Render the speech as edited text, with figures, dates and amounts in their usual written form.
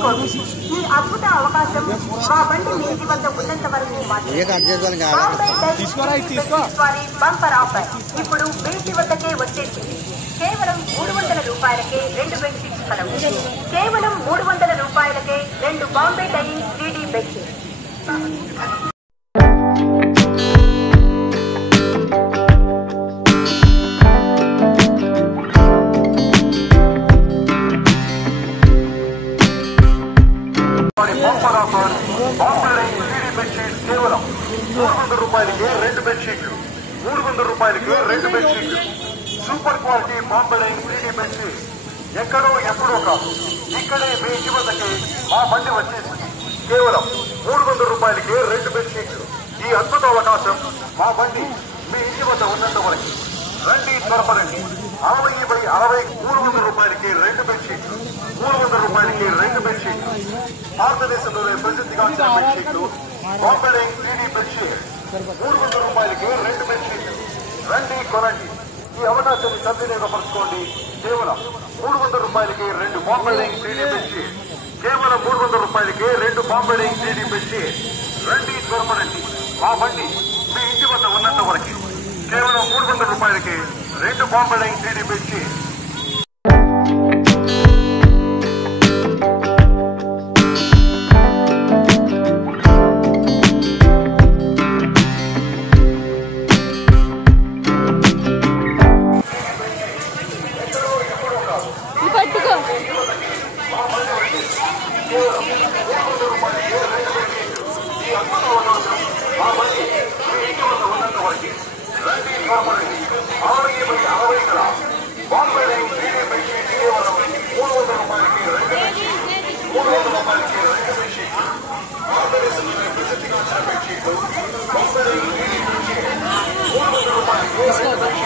తీసుకోండి. ఈ అద్భుత అవకాశం మా బండి మీ ఇంటి వద్ద ఉన్నంత వరకు బంపర్ ఆఫర్ ఇప్పుడు మీ ఇంటి వద్దకే వచ్చేసింది. కేవలం 300 రూపాయలకే 2 బెడ్షీట్స్ కలవు. కేవలం 300 రూపాయలకే 2 బాంబే డైయింగ్ 3D బెడ్షీట్స్. కేవలం 300 రూపాయలకే 2 బెడ్షీట్లు. 300 రూపాయలకే 2 బెడ్షీట్లు. Super quality Bombay 3D bedsheet ఎక్కడో ఎప్పుడో కాదు, ఇక్కడే మీ ఇంటి వద్దకే మా బండి వచ్చేసింది. కేవలం 300 రూపాయలకే 2 బెడ్షీట్లు. ఈ అద్భుత అవకాశం మా బండి మీ ఇంటి వద్ద ఉన్నంత వరకు. రండి, త్వరపడండి. 60/60 300 రూపాయలకి 2 బెడ్షీట్లు. 300 రూపాయలకి 2 బెడ్షీట్లు. భారతదేశంలోనే ప్రసిద్ధిగాంచిన బెడ్షీట్లు బాంబే 3D బెడ్షీట్. 300 రూపాయలకి 2 బెడ్షీట్లు. రండి, కొనండి. ఈ అవకాశాన్ని సద్వినియోగపరచుకోండి. కేవలం 300 రూపాయలకి 2 బాంబే 3D బెడ్షీట్. కేవలం 300 రూపాయలకి 2 బాంబే 3D బెడ్షీట్. రండి, త్వరపడండి. మా బండి మీ ఇంటి వద్ద ఉన్నంత వరకు. కేవలం 300 రూపాయలకి 2 Bombay 3D bedsheet. Let's go.